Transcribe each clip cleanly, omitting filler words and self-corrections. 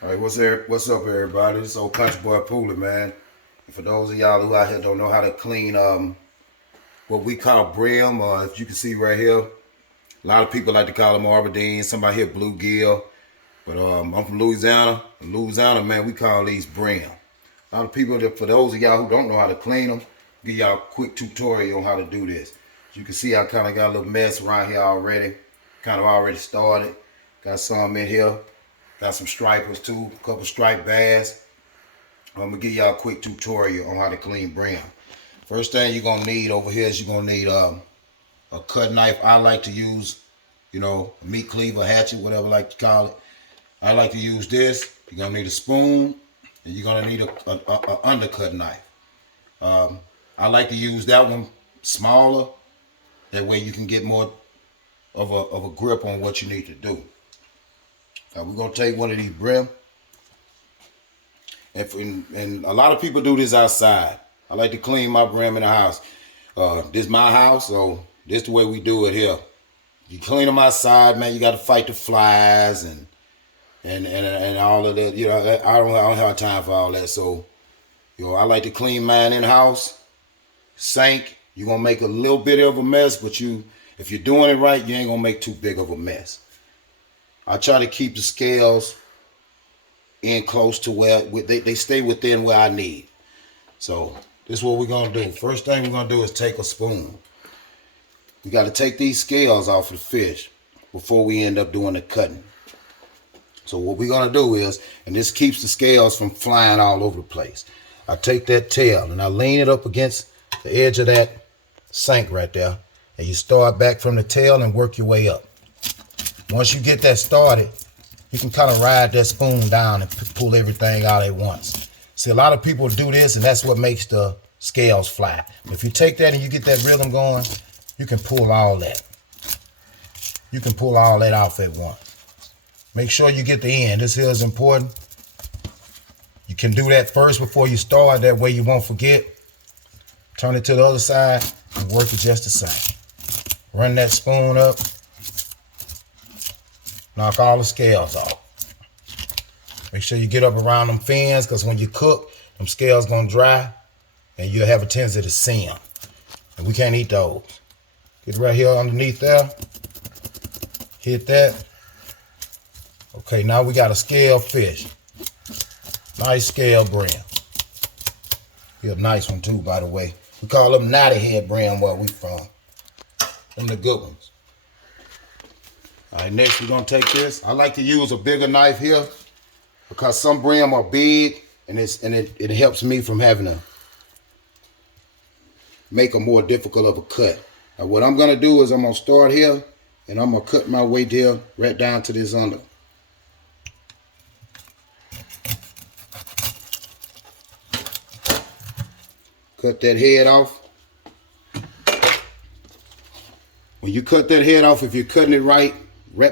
All right, what's up, everybody? This old country boy Pooley, man. And for those of y'all who out here don't know how to clean what we call brim, or if you can see right here, a lot of people like to call them arbordine. Somebody here bluegill, but I'm from Louisiana. In Louisiana, man, we call these brim. A lot of people, for those of y'all who don't know how to clean them, give y'all a quick tutorial on how to do this. As you can see, I kind of got a little mess around here already. Kind of already started. Got some in here. Got some stripers too, a couple striped bass. I'm gonna give y'all a quick tutorial on how to clean brim. First thing you're gonna need over here is you're gonna need a cut knife. I like to use, a meat cleaver, hatchet, whatever you like to call it. I like to use this. You're gonna need a spoon, and you're gonna need a undercut knife. I like to use that one smaller. That way you can get more of a grip on what you need to do. Now we're gonna take one of these brim, and a lot of people do this outside. I like to clean my brim in the house. This is my house, so this is the way we do it here. You clean them outside, man. You got to fight the flies and all of that. I don't have time for all that. So, I like to clean mine in the house. Sink. You're gonna make a little bit of a mess, but if you're doing it right, you ain't gonna make too big of a mess. I try to keep the scales in close to where they stay within where I need. So this is what we're going to do. First thing we're going to do is take a spoon. We got to take these scales off of the fish before we end up doing the cutting. So what we're going to do is, and this keeps the scales from flying all over the place. I take that tail and I lean it up against the edge of that sink right there. And you start back from the tail and work your way up. Once you get that started, you can kind of ride that spoon down and pull everything out at once. See, a lot of people do this, and that's what makes the scales fly. If you take that and you get that rhythm going, you can pull all that. You can pull all that off at once. Make sure you get the end. This here is important. You can do that first before you start. That way you won't forget. Turn it to the other side and work it just the same. Run that spoon up. Knock all the scales off. Make sure you get up around them fins, because when you cook, them scales gonna dry and you'll have a tendency to see them. And we can't eat those. Get right here underneath there. Hit that. Okay, now we got a scale fish. Nice scale brim. Be a nice one too, by the way. We call them knotty head brim where we from. Them the good ones. All right, next we're gonna take this. I like to use a bigger knife here because some brim are big, and it helps me from having to make a more difficult of a cut. Now what I'm gonna do is I'm gonna start here, and I'm gonna cut my way there right down to this under. Cut that head off. When you cut that head off, if you're cutting it right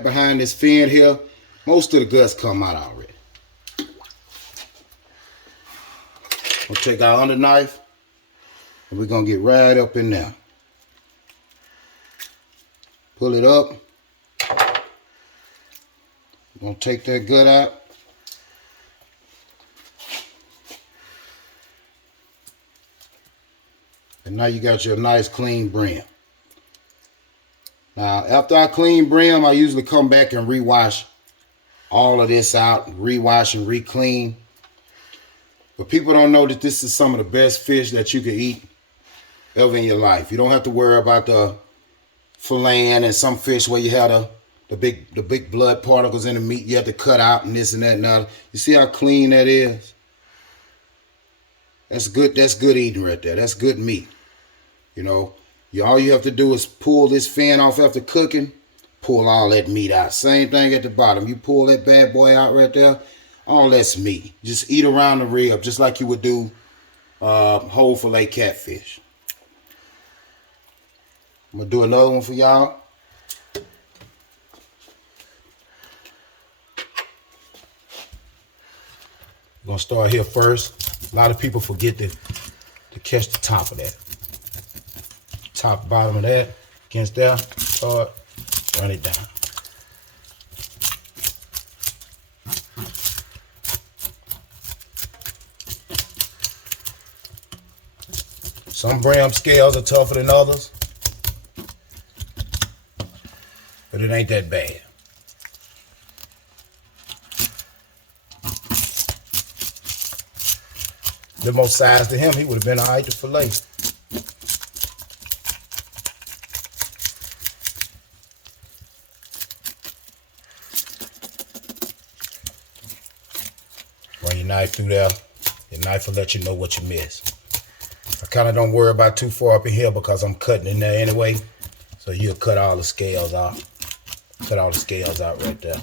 behind this fin here, most of the guts come out already. We'll take our under knife and we're gonna get right up in there. Pull it up. We're gonna take that gut out. And now you got your nice clean brim. Now, after I clean brim, I usually come back and rewash all of this out, rewash and re-clean. But people don't know that this is some of the best fish that you can eat ever in your life. You don't have to worry about the filleting and some fish where you have the big blood particles in the meat you have to cut out and this and that and that. You see how clean that is? That's good eating right there. That's good meat. All you have to do is pull this fin off after cooking, pull all that meat out. Same thing at the bottom. You pull that bad boy out right there, all that's meat. Just eat around the rib, just like you would do whole fillet catfish. I'm going to do another one for y'all. I'm going to start here first. A lot of people forget to catch the top of that. Top, bottom of that, against there, start, run it down. Some brim scales are tougher than others, but it ain't that bad. A bit more size to him, he would have been alright to fillet. Run your knife through there. Your knife will let you know what you missed. I kind of don't worry about too far up in here because I'm cutting in there anyway. So you'll cut all the scales out. Cut all the scales out right there.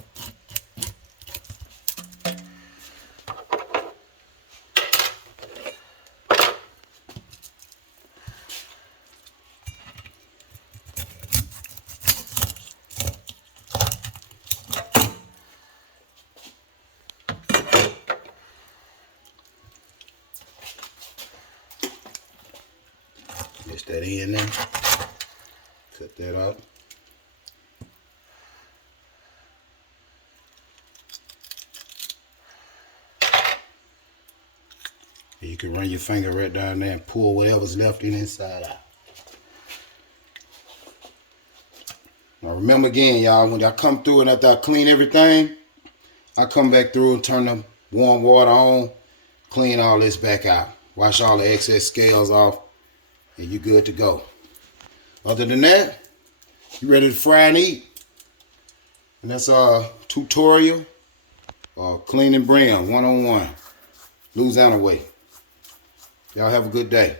Mix that in there. Cut that out. You can run your finger right down there and pull whatever's left in inside out. Now remember again, y'all, when I come through and after I clean everything, I come back through and turn the warm water on, clean all this back out. Wash all the excess scales off, and you're good to go. Other than that, you ready to fry and eat. And that's our tutorial, cleaning brim, 1-on-1, Louisiana way. Y'all have a good day.